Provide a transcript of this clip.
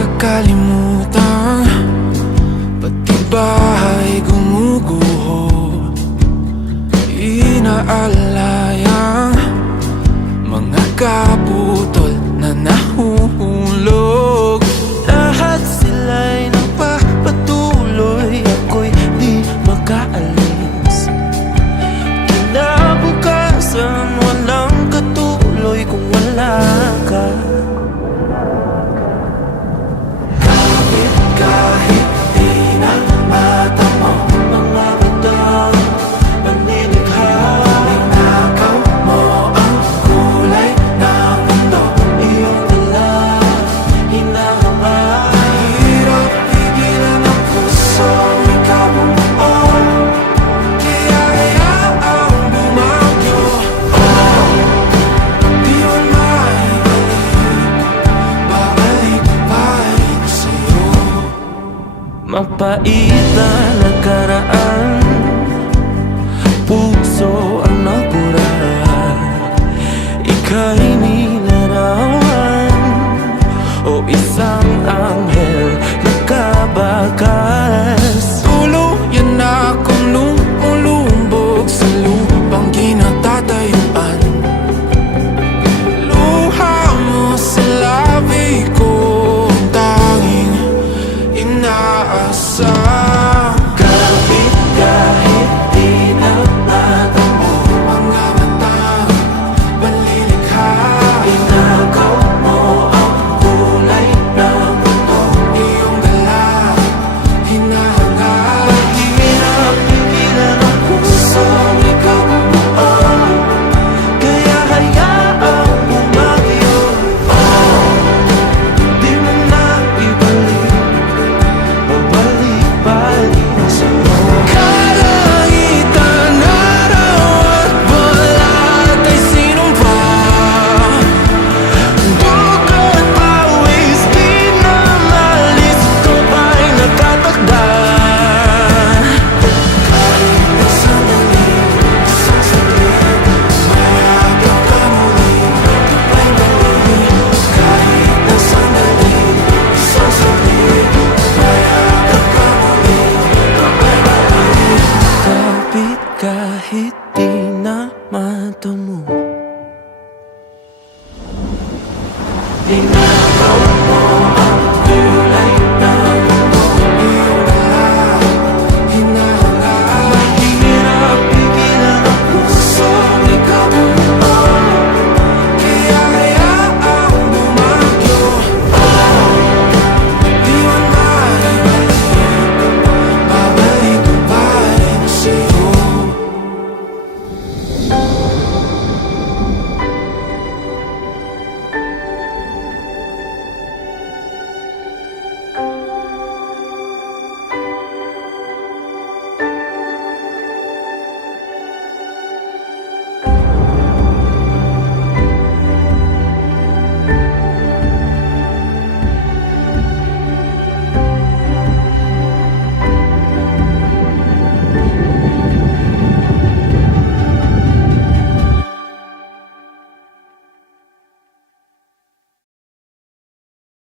nakakalimutan, pati bahay gumuguho. Inaalayang mga kaputol na nahuhulog. Lahat sila'y nagpapatuloy, ako'y di makaalis. Kinabukasan walang katuloy kung wala ka. Kahit di na mata mo mga batang panilikha, ninakaw mo ang kulay ng mundo, iyong dala, hinahangad. Hirap pigilan ang pusong ikabumuo, kaya hayaang bumagyo. Di man maibalik, babalik pa rin sa'yo. Mapait na